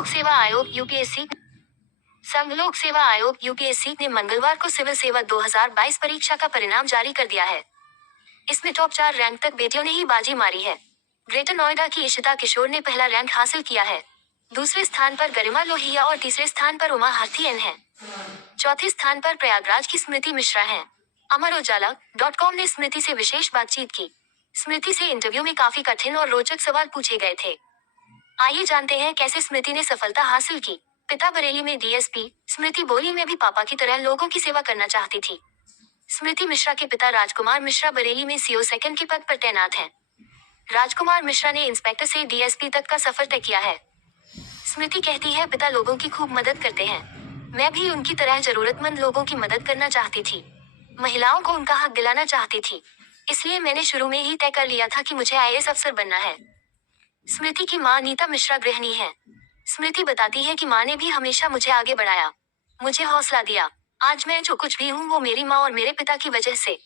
लोक सेवा आयोग यूपीएससी संघ लोक सेवा आयोग यूपीएससी ने मंगलवार को सिविल सेवा 2022 परीक्षा का परिणाम जारी कर दिया है। इसमें टॉप 4 रैंक तक बेटियों ने ही बाजी मारी है। ग्रेटर नोएडा की इशिता किशोर ने पहला रैंक हासिल किया है। दूसरे स्थान पर गरिमा लोहिया और तीसरे स्थान पर उमा हाथी एन है। चौथे स्थान पर प्रयागराज की स्मृति मिश्रा है। अमर उजाला.com ने स्मृति से विशेष बातचीत की। स्मृति से इंटरव्यू में काफी कठिन और रोचक सवाल पूछे गए थे। आइए जानते हैं कैसे स्मृति ने सफलता हासिल की। पिता बरेली में डीएसपी। स्मृति बोली में भी पापा की तरह लोगों की सेवा करना चाहती थी। स्मृति मिश्रा के पिता राजकुमार मिश्रा बरेली में सीओ सेकंड के पद पर तैनात हैं। राजकुमार मिश्रा ने इंस्पेक्टर से डीएसपी तक का सफर तय किया है। स्मृति कहती है, पिता लोगों की खूब मदद करते हैं। मैं भी उनकी तरह जरूरतमंद लोगों की मदद करना चाहती थी। महिलाओं को उनका हक दिलाना चाहती थी। इसलिए मैंने शुरू में ही तय कर लिया था कि मुझे आईएएस अफसर बनना है। स्मृति की मां नीता मिश्रा गृहिणी है। स्मृति बताती है कि मां ने भी हमेशा मुझे आगे बढ़ाया, मुझे हौसला दिया। आज मैं जो कुछ भी हूँ वो मेरी माँ और मेरे पिता की वजह से।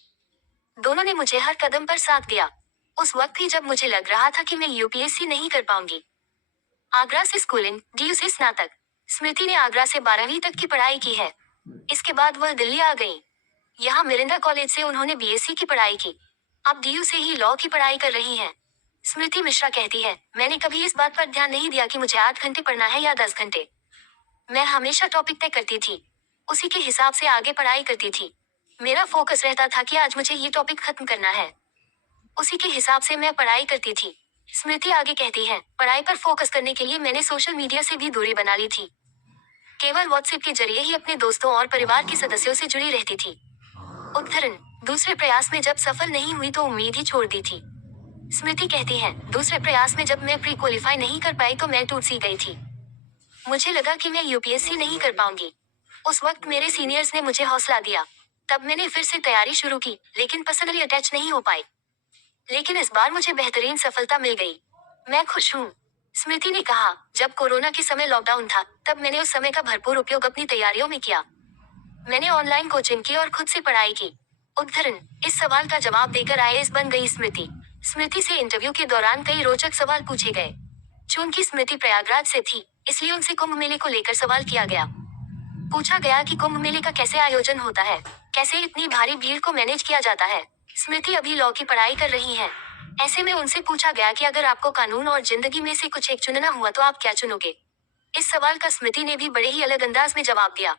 दोनों ने मुझे हर कदम पर साथ दिया। उस वक्त भी जब मुझे लग रहा था कि मैं यूपीएससी नहीं कर पाऊंगी। आगरा से स्कूलिंग, डीयू से स्नातक। स्मृति ने आगरा से 12वीं तक की पढ़ाई की है। इसके बाद वह दिल्ली आ गई। यहाँ मिरिंडा कॉलेज से उन्होंने बीएससी की पढ़ाई की। अब डीयू से ही लॉ की पढ़ाई कर रही हैं। स्मृति मिश्रा कहती है, मैंने कभी इस बात पर ध्यान नहीं दिया कि मुझे 8 घंटे पढ़ना है या 10 घंटे। मैं हमेशा टॉपिक तय करती थी, उसी के हिसाब से आगे पढ़ाई करती थी। मेरा फोकस रहता था कि आज मुझे ये टॉपिक खत्म करना है, उसी के हिसाब से मैं पढ़ाई करती थी। स्मृति आगे कहती है, पढ़ाई पर फोकस करने के लिए मैंने सोशल मीडिया से भी दूरी बना ली थी। केवल व्हाट्सएप के जरिए ही अपने दोस्तों और परिवार के सदस्यों से जुड़ी रहती थी। उदाहरण, दूसरे प्रयास में जब सफल नहीं हुई तो उम्मीद ही छोड़ दी थी। स्मृति कहती है, दूसरे प्रयास में जब मैं प्री क्वालिफाई नहीं कर पाई तो मैं टूट सी गई थी। मुझे लगा कि मैं यूपीएससी नहीं कर पाऊंगी। उस वक्त मेरे सीनियर्स ने मुझे हौसला दिया। तब मैंने फिर से तैयारी शुरू की, लेकिन पर्सनली अटैच नहीं हो पाई। लेकिन इस बार मुझे बेहतरीन सफलता मिल गई। मैं खुश हूँ। स्मृति ने कहा, जब कोरोना के समय लॉकडाउन था, तब मैंने उस समय का भरपूर उपयोग अपनी तैयारियों में किया। मैंने ऑनलाइन कोचिंग की और खुद से पढ़ाई की। उदाहरण, इस सवाल का जवाब देकर आईएएस बन गई स्मृति। स्मृति से इंटरव्यू के दौरान कई रोचक सवाल पूछे गए। चूंकि स्मृति प्रयागराज से थी, इसलिए उनसे कुंभ मेले को लेकर सवाल किया गया। पूछा गया कि कुंभ मेले का कैसे आयोजन होता है, कैसे इतनी भारी भीड़ को मैनेज किया जाता है। स्मृति अभी लॉ की पढ़ाई कर रही हैं। ऐसे में उनसे पूछा गया कि अगर आपको कानून और जिंदगी में से कुछ एक चुनना हुआ तो आप क्या चुनोगे। इस सवाल का स्मृति ने भी बड़े ही अलग अंदाज में जवाब दिया।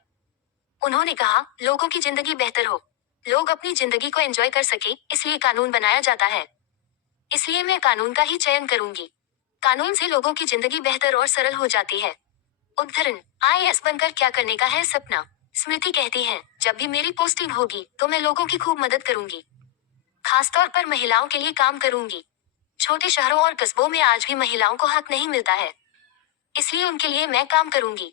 उन्होंने कहा, लोगों की जिंदगी बेहतर हो, लोग अपनी जिंदगी को एंजॉय कर सके, इसलिए कानून बनाया जाता है। इसलिए मैं कानून का ही चयन करूंगी। कानून से लोगों की जिंदगी बेहतर और सरल हो जाती है। उदाहरण, आईएएस बनकर क्या करने का है सपना। स्मृति कहती है, जब भी मेरी पोस्टिंग होगी तो मैं लोगों की खूब मदद करूंगी, खासतौर पर महिलाओं के लिए काम करूंगी। छोटे शहरों और कस्बों में आज भी महिलाओं को हक नहीं मिलता है, इसलिए उनके लिए मैं काम करूंगी।